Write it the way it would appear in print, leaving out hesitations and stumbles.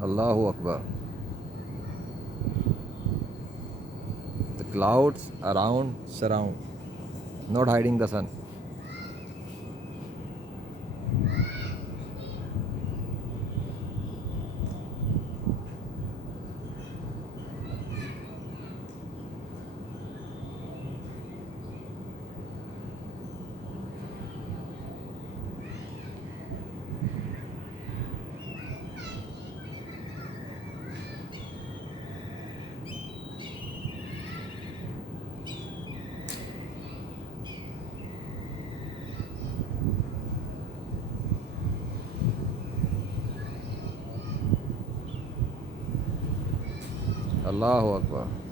Allahu Akbar. The clouds around surround, not hiding the sun. Allahu Akbar.